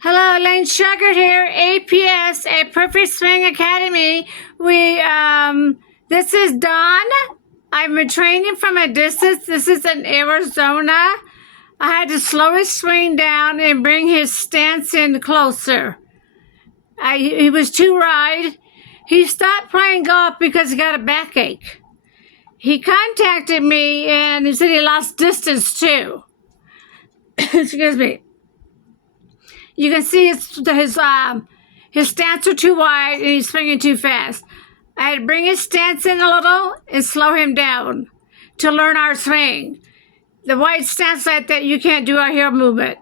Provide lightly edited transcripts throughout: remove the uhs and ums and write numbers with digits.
Hello, Elaine Shauger here, APS, a Perfect Swing Academy. This is Dawn. I've been training from a distance. This is in Arizona. I had to slow his swing down and bring his stance in closer. He was too wide. He stopped playing golf because he got a backache. He contacted me and he said he lost distance too. Excuse me. You can see his stance are too wide and he's swinging too fast. I had to bring his stance in a little and slow him down to learn our swing. The wide stance like that, you can't do a heel movement.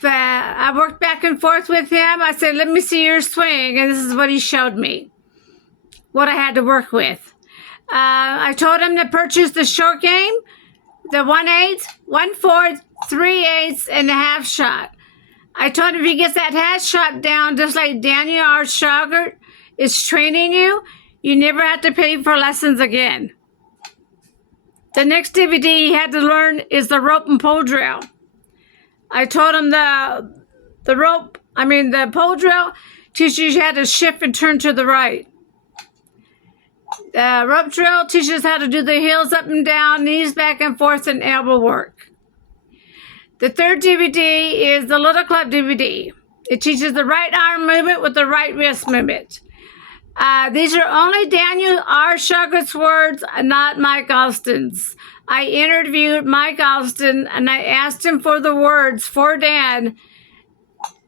But I worked back and forth with him. I said, let me see your swing. And this is what he showed me, what I had to work with. I told him to purchase the short game, the 1/8, 1/4, 3/8, and the half shot. I told him if he gets that half shot down, just like Daniel R. Shauger is training you, you never have to pay for lessons again. The next DVD he had to learn is the rope and pole drill. I told him the pole drill teaches you how to shift and turn to the right. The rope drill teaches how to do the heels up and down, knees back and forth, and elbow work. The third DVD is the Little Club DVD. It teaches the right arm movement with the right wrist movement. These are only Daniel R. Shauger's words, not Mike Austin's. I interviewed Mike Austin and I asked him for the words for Dan,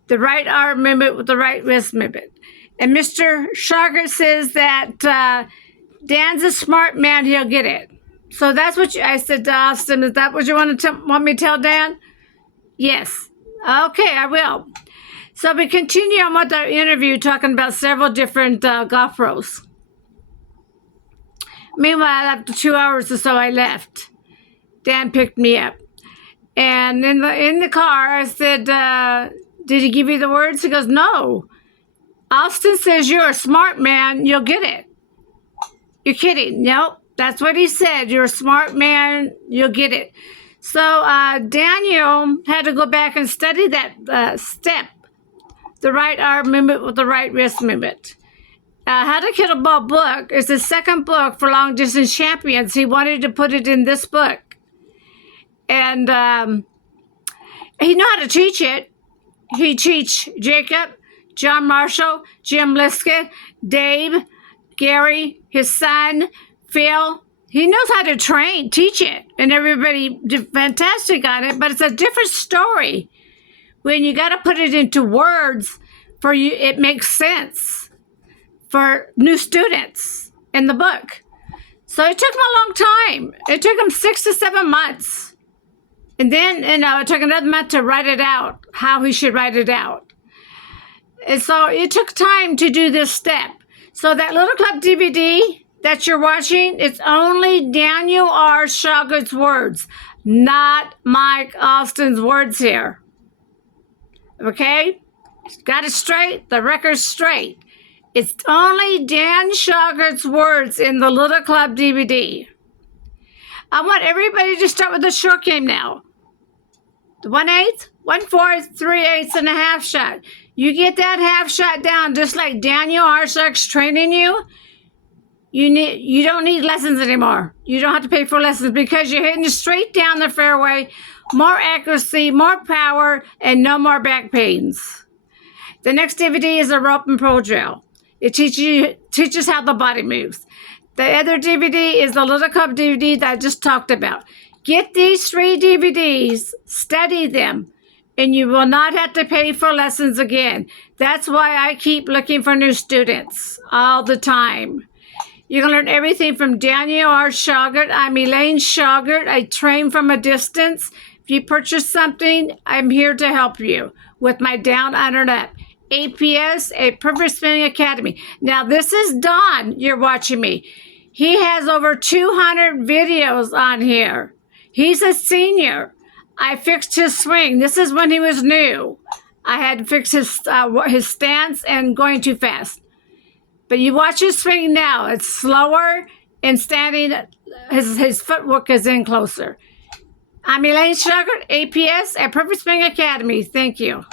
the right arm movement with the right wrist movement. And Mr. Shauger says that Dan's a smart man, he'll get it. So that's what I said to Austin, is that what you want me to tell Dan? Yes. Okay, I will. So we continue on with our interview, talking about several different golf pros. Meanwhile, after 2 hours or so, I left. Dan picked me up. And in the car, I said, did he give you the words? He goes, no. Austin says, you're a smart man, you'll get it. You're kidding. Nope, that's what he said. You're a smart man, you'll get it. So Daniel had to go back and study that step, the right arm movement with the right wrist movement. How to Kill a Ball book is the second book for long distance champions. He wanted to put it in this book. And he knew how to teach it. He teach Jacob, John Marshall, Jim Liskett, Dave, Gary, his son, Phil. He knows how to teach it, and everybody did fantastic on it, but it's a different story when you got to put it into words for you. It makes sense for new students in the book. So it took him a long time. It took him 6 to 7 months. And then, it took another month to write it out, how he should write it out. And so it took time to do this step. So that Little Club DVD that you're watching, it's only Daniel R. Shauger's words, not Mike Austin's words here. Okay? Got it straight? The record's straight. It's only Dan Shauger's words in the Little Club DVD. I want everybody to start with the short game now. The 1/8, 1/4, 3/8, and a half shot. You get that half shot down just like Daniel R. Shauger's training you. You don't need lessons anymore. You don't have to pay for lessons because you're hitting straight down the fairway, more accuracy, more power, and no more back pains. The next DVD is a rope and pole drill. It teaches how the body moves. The other DVD is the Little Club DVD that I just talked about. Get these 3 DVDs, study them, and you will not have to pay for lessons again. That's why I keep looking for new students all the time. You can learn everything from Daniel R. Shauger. I'm Elaine Shauger. I train from a distance. If you purchase something, I'm here to help you with my Down, Under, and Up. APS, a Perfect Swing Academy. Now, this is Don. You're watching me. He has over 200 videos on here. He's a senior. I fixed his swing. This is when he was new. I had to fix his stance and going too fast. But you watch his swing now. It's slower and standing. His footwork is in closer. I'm Elaine Shauger, APS at Perfect Swing Academy. Thank you.